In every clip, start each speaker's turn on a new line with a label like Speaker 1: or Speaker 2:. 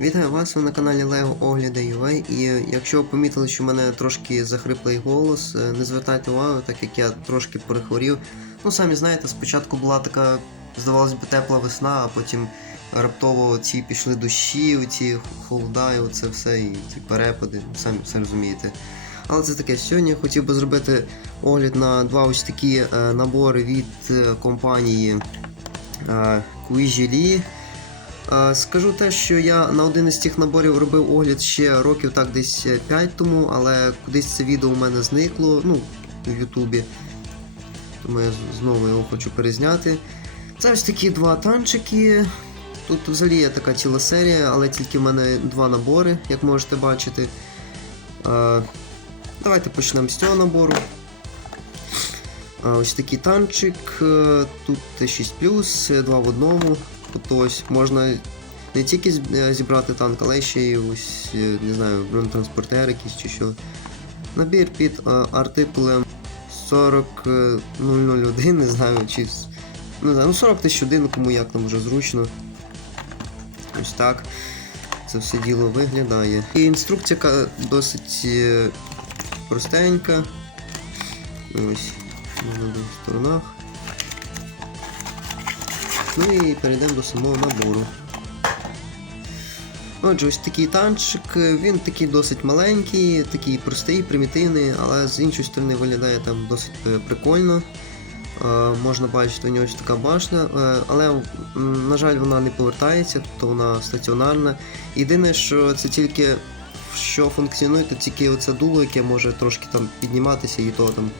Speaker 1: Вітаю вас, ви на каналі Lego Огляди UA і якщо ви помітили, що в мене трошки захриплий голос, е, не звертайте увагу, так як я трошки перехворів. Ну, самі знаєте, спочатку була така, здавалось би, тепла весна, а потім раптово ці пішли дощі, ці холода, і оце все, і ті перепади, самі все розумієте. Але це таке, сьогодні я хотів би зробити огляд на два ось такі е, набори від е, компанії. Е, Скажу те, що я на один із цих наборів робив огляд ще років так десь 5 тому, але кудись це відео у мене зникло, ну, в Ютубі. Тому я знову його хочу перезняти. Це ось такі два танчики. Тут взагалі є така ціла серія, але тільки в мене два набори, як можете бачити. Е, Давайте почнемо з цього набору. Е, Ось такий танчик. е, Тут Т6, 2 в одному. Тобто можна не тільки е, зібрати танк, але ще й ось, е, не знаю, бронетранспортер якийсь чи що. Набір під е, артикулем 40001, не знаю, чи. Не знаю, ну 40 тисяч один, кому як там вже зручно. Ось так. Це все діло виглядає. І інструкція досить простенька. Ось, на двох сторонах. Ну і перейдемо до самого набору. Отже, ось такий танчик, він такий досить маленький, такий простий, примітивний, але з іншої сторони виглядає там досить е, прикольно. Е, можна бачити, у нього така башня, е, але, на жаль, вона не повертається, тобто вона стаціонарна. Єдине, що це тільки що функціонує, то тільки оце дуло, яке може трошки там підніматися, і то там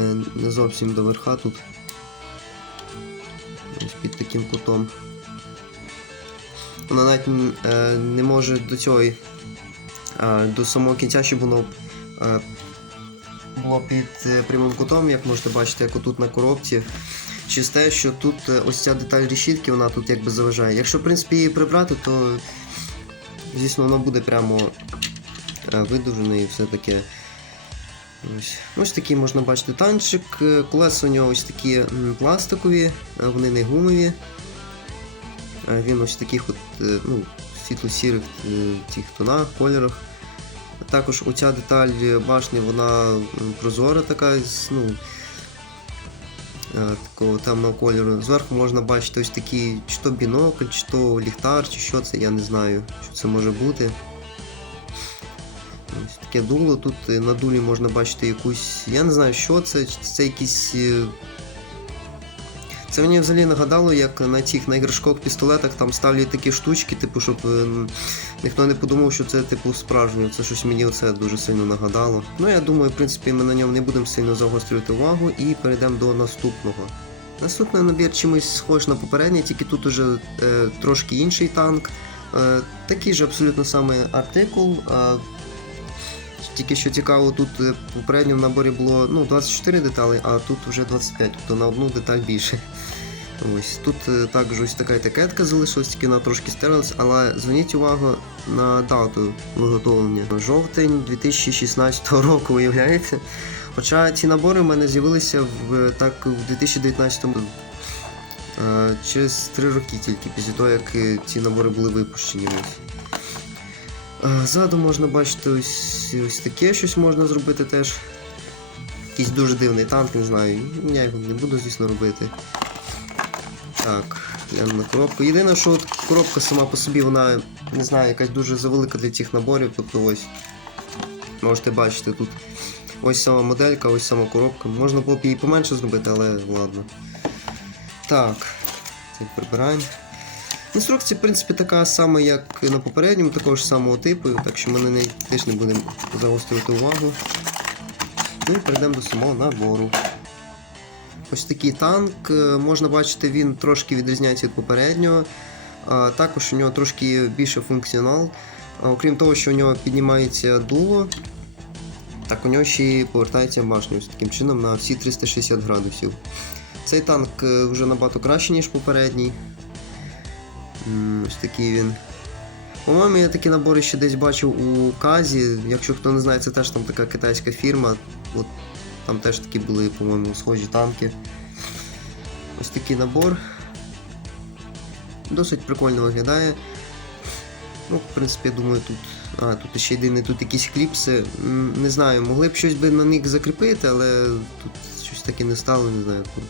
Speaker 1: е, не зовсім до верха тут. Ось під таким кутом. Вона навіть е, не може до цього е, до самого кінця, щоб воно е, було під е, прямим кутом, як можете бачити, як отут на коробці. Через те, що тут е, ось ця деталь решітки, вона тут якби заважає. Якщо, в принципі, її прибрати, то звісно воно буде прямо е, видовжене і все таке. Ось. ось такий можна бачити танчик. Е, Колеса у нього ось такі пластикові, е, вони не гумові. Е, Він ось таких от, ну, світло-сірих тих тонах, кольорах. Також оця деталь башні, вона прозора така, ну, такого темного кольору. Зверху можна бачити ось такий чи то бінокль, чи то ліхтар, чи що це, я не знаю, що це може бути. Ось таке дуло. Тут е, на дулі можна бачити якусь. Я не знаю, що це. Це якісь. е, Це мені взагалі нагадало, як на цих на іграшкових пістолетах там ставлять такі штучки, типу, щоб е, ніхто не подумав, що це типу справжнє. Це щось мені оце дуже сильно нагадало. Ну я думаю, в принципі, ми на ньому не будемо сильно загострювати увагу і перейдемо до наступного. Наступний набір чимось схож на попередній, тільки тут уже е, трошки інший танк. Е, такий же абсолютно самий артикул. Е, тільки що цікаво, тут е, в попередньому наборі було ну, 24 деталі, а тут вже 25, тобто на одну деталь більше. Ось Тут е, також ось така етикетка залишилась, тільки вона трошки стерлась, але зверніть увагу на дату виготовлення. Жовтень 2016 року, уявляєте? Хоча ці набори в мене з'явилися в, так, в 2019 році. Е, Через 3 роки тільки після того, як е, ці набори були випущені. Ось. Ззаду можна бачити ось, ось таке щось можна зробити теж. Якийсь дуже дивний танк, не знаю. Я його не буду, звісно, робити. Так, глянемо на коробку. Єдине, що от коробка сама по собі, вона, не знаю, якась дуже завелика для цих наборів. Тобто ось. Можете бачити тут. Ось сама моделька, ось сама коробка. Можна було б її поменше зробити, але ладно. Так, це прибираємо. Інструкція, в принципі, така сама, як на попередньому, такого ж самого типу, так що ми на неї теж не будемо загострювати увагу. Ну і перейдемо до самого набору. Ось такий танк. е, Можна бачити, він трошки відрізняється від попереднього. Також у нього трошки більше функціонал. Окрім того, що у нього піднімається дуло, так у нього ще й повертається башня ось таким чином на всі 360 градусів. Цей танк е, вже набагато краще, ніж попередній. Ось такий він. По-моєму, я такі набори ще десь бачив у Казі. Якщо хто не знає, це теж там така китайська фірма. От, там теж такі були, по-моєму, схожі танки. Ось такий набор. Досить прикольно виглядає. Ну, в принципі, я думаю, тут. А, тут ще єдине, тут якісь кліпси. Не знаю, могли б щось би на них закріпити, але тут щось таке не стало, не знаю. Тут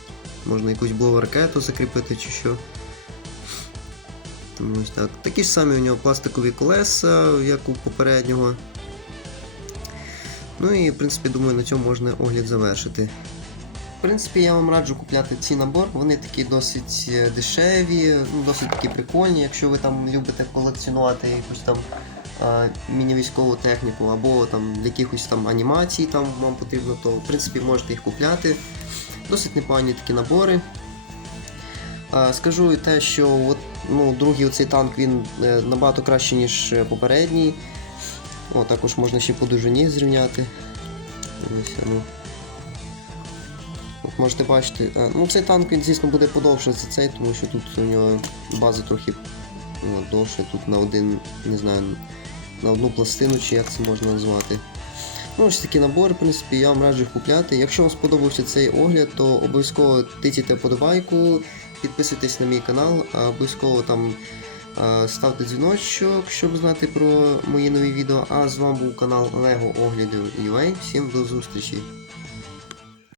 Speaker 1: можна якусь блову ракету закріпити чи що. Ось так. Такі ж самі у нього пластикові колеса, як у попереднього. Ну і в принципі думаю на цьому можна огляд завершити. В принципі, я вам раджу купляти ці набор, вони такі досить е, дешеві, ну, досить такі прикольні, якщо ви там любите колекціонувати якусь там міні-військову техніку, або там для якихось там анімацій там вам потрібно, то в принципі можете їх купляти. Досить непогані такі набори. Скажу те, що от, ну, другий оцей танк він е, набагато краще, ніж е, попередній. О, також можна ще по довжині зрівняти. Ось, ну. От можете бачити. А, ну цей танк він, звісно, буде подовше за цей, тому що тут у нього база трохи ну, довше, тут на один, не знаю, на одну пластину, чи як це можна назвати. Ну, ось такі набори, в принципі, я вам раджу їх купляти. Якщо вам сподобався цей огляд, то обов'язково тицяйте подобайку, підписуйтесь на мій канал, обов'язково там ставте дзвіночок, щоб знати про мої нові відео. А з вами був канал Lego Огляди UA. Всім до зустрічі!